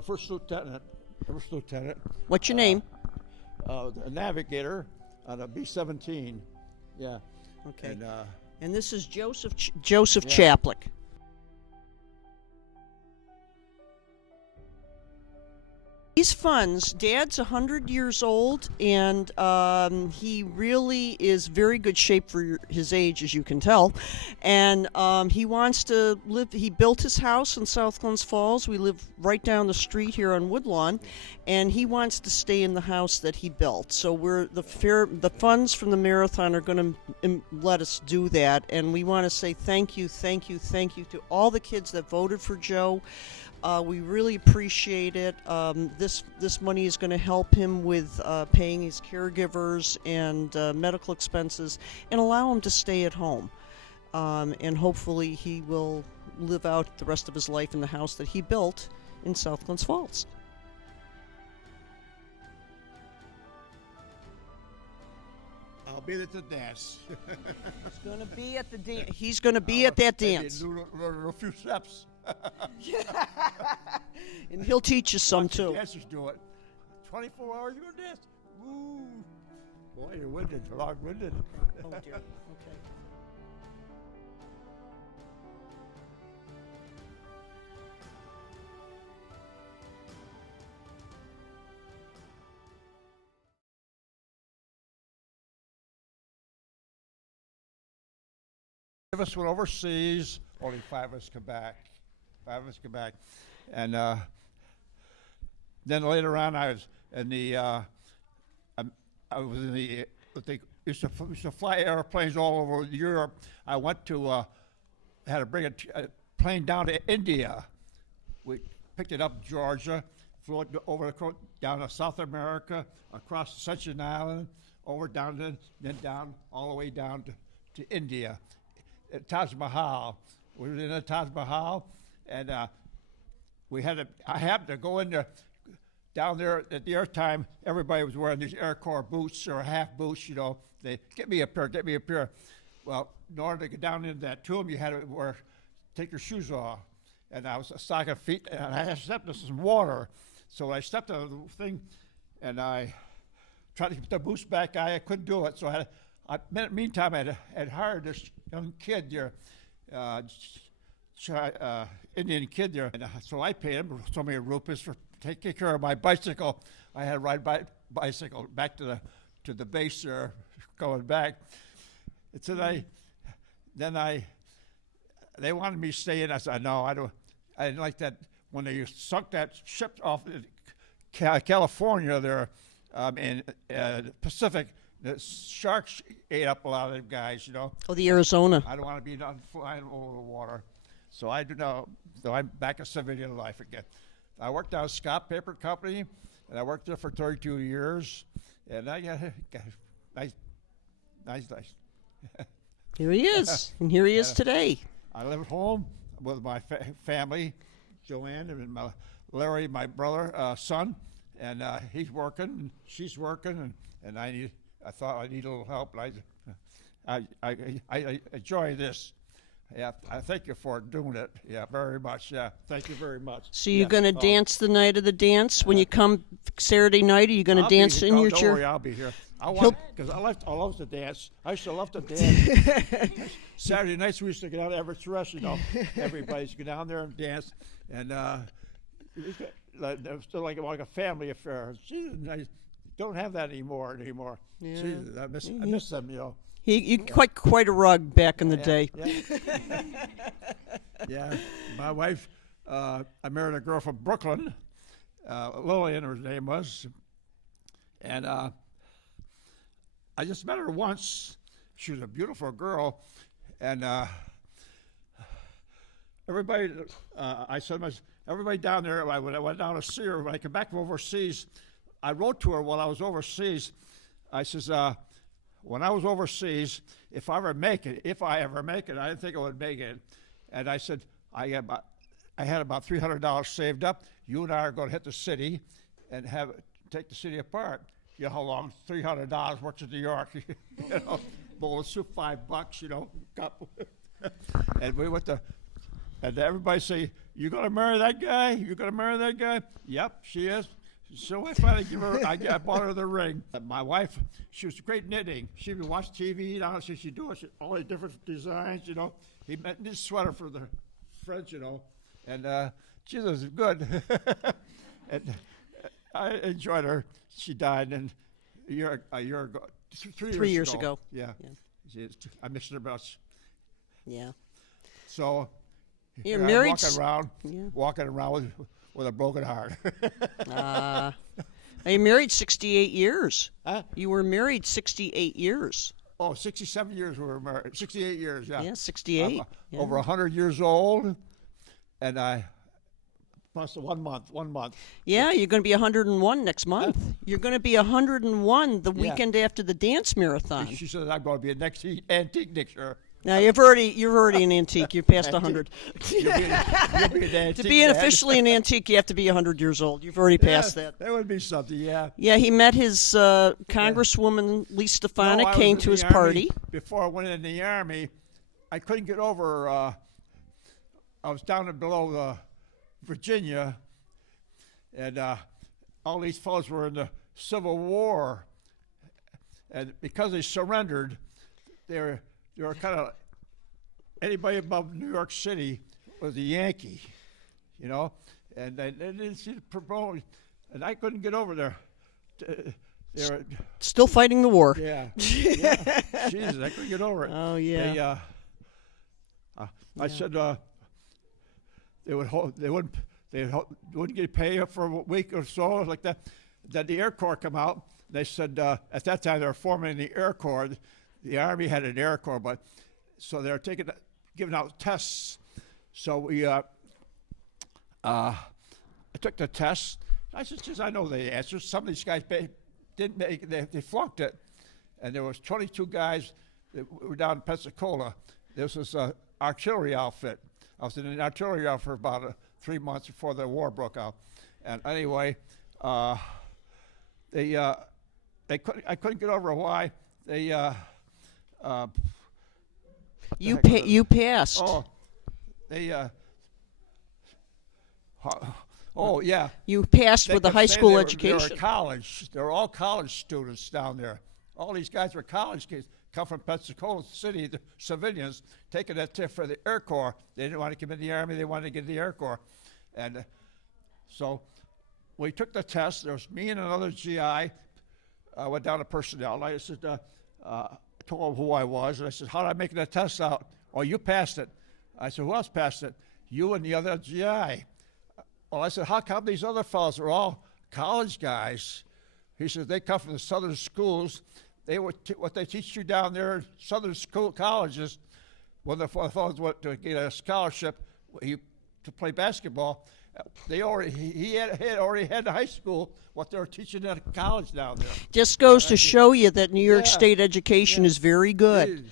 first lieutenant. First lieutenant. What's your name? A navigator on a B-17. Yeah. Okay. And, And this is Joseph Yeah. Chaplek. These funds, Dad's 100 years old, and he really is very good shape for his age, as you can tell. And he wants to live. He built his house in South Glens Falls. We live right down the street here on Woodlawn, and he wants to stay in the house that he built. So the funds from the marathon are going to let us do that, and we want to say thank you to all the kids that voted for Joe. We really appreciate it. This money is going to help him with paying his caregivers and medical expenses and allow him to stay at home. And hopefully he will live out the rest of his life in the house that he built in South Glens Falls. I'll be at the dance. He's going to be at the dance. He's going to be at that dance. A few steps. And he'll teach you some too. Dancers do it. 24 hours you gonna dance. Woo! Boy, you're winded, long-winded. Oh dear. Okay. Five of us went overseas. Only 5 of us come back. 5 of us come back, and then later on, I was in the. I was in the. They used to fly airplanes all over Europe. I went to had to bring a plane down to India. We picked it up in Georgia, flew it over down to South America, across Ascension Island, over down then down all the way down to India, at Taj Mahal. We were in the Taj Mahal, and I happened to go in there. Down there at the airtime, everybody was wearing these Air Corps boots or half boots, you know. They, get me up here. Well, in order to get down into that tomb, you had to take your shoes off. And I was stocking feet, and I had stepped into some water. So I stepped on the thing, and I tried to get the boots back. I couldn't do it. So meantime, I had hired this young kid there, Indian kid there. And so I paid him so many rupees for taking care of my bicycle. I had to ride bicycle back to the base there, going back. And so they wanted me to stay in. I said, no, I didn't like that. When they sunk that ship off California there in the Pacific, the sharks ate up a lot of them guys, you know. Oh, the Arizona. I don't want to be done flying over the water. So I do know, so I'm back in civilian life again. I worked out at Scott Paper Company, and I worked there for 32 years, and I got nice. Here he is, and here he is today. I live at home with my family, Joanne and Larry, my brother, son, and he's working, and she's working, and I thought I need a little help, and I enjoy this. Yeah, I thank you for doing it. Yeah, very much. Yeah, thank you very much. So you're going to dance the night of the dance when you come Saturday night? Are you going to dance in your chair? Don't worry, I'll be here. Because I love to dance. I used to love to dance. Saturday nights we used to get out to Everett's Rest, you know. Everybody used to go down there and dance, and it was still like a family affair. Jesus, I don't have that anymore. Yeah. Jesus, I miss them, you know. You quite a rug back in the day. Yeah. Yeah. My wife, I married a girl from Brooklyn, Lillian, her name was, and I just met her once. She was a beautiful girl, and everybody, I said, everybody down there, when I went down to see her, when I came back from overseas, I wrote to her while I was overseas. I says, when I was overseas, if I ever make it, I didn't think I would make it. And I said, I had about $300 saved up. You and I are going to hit the city and take the city apart. You know how long $300 works in New York? You know, bowl of soup, $5, you know. And we went to And everybody say, "You gonna marry that guy? You gonna marry that guy?" Yep, she is. So I finally I bought her the ring. My wife, she was great knitting. She would watch TV, you know, so she'd do all the different designs, you know. He made this sweater for the French, you know, and she was good. And I enjoyed her. She died a year ago, 3 years ago. Yeah. I missed her much. Yeah. So You're here I'm married. walking around with a broken heart. You married 68 years. Huh? You were married 68 years. Oh, 67 years we were married. 68 years, yeah. Yeah, 68. Yeah. Over 100 years old, and I plus 1 month. Yeah, you're going to be 101 next month. You're going to be 101 the Yeah. weekend after the dance marathon. She said I'm going to be an antique next year. Now you're already an antique. You're past 100. You'll be an To antique, be Dad. officially an antique, you have to be 100 years old. You've already passed that. That would be something, yeah. Yeah, he met his Congresswoman Lee No, Stefanic, I came was to in his the Army. party. Before I went in the Army, I couldn't get over. I was down below Virginia, and all these fellows were in the Civil War, and because they surrendered, they were kind of anybody above New York City was a Yankee, you know, and they didn't see the promote, and I couldn't get over there. They were, Still fighting the war. yeah, yeah. Jesus, I couldn't get over it. Oh, yeah. I said they wouldn't get paid for a week or so like that. Then the Air Corps come out. They said at that time they were forming the Air Corps. The Army had an Air Corps, but so they were giving out tests. So I took the test. I said, "Geez, I know the answers." Some of these guys didn't make it. They flunked it, and there was 22 guys that were down in Pensacola. This was an artillery outfit. I was in an artillery outfit for about 3 months before the war broke out. And anyway, I couldn't get over why they. You passed. Oh, they. Oh yeah. You passed with a kept high saying school they were education. college. They were all college students down there. All these guys were college kids. Come from Pensacola City, the civilians taking that tip for the Air Corps. They didn't want to come in the Army. They wanted to get in the Air Corps, and so we took the test. There was me and another GI. I went down to personnel. And I said, told them who I was, and I said, "How did I make that test out?" "Oh, you passed it." I said, "Who else passed it?" "You and the other GI." Well, I said, "How come these other fellows are all college guys?" He said, "They come from the southern schools. They were what they teach you down there in southern school colleges. When the fellows went to get a scholarship to play basketball, he had already had in high school what they were teaching at college down there." Just goes to show you that New York Yeah. State education is very good.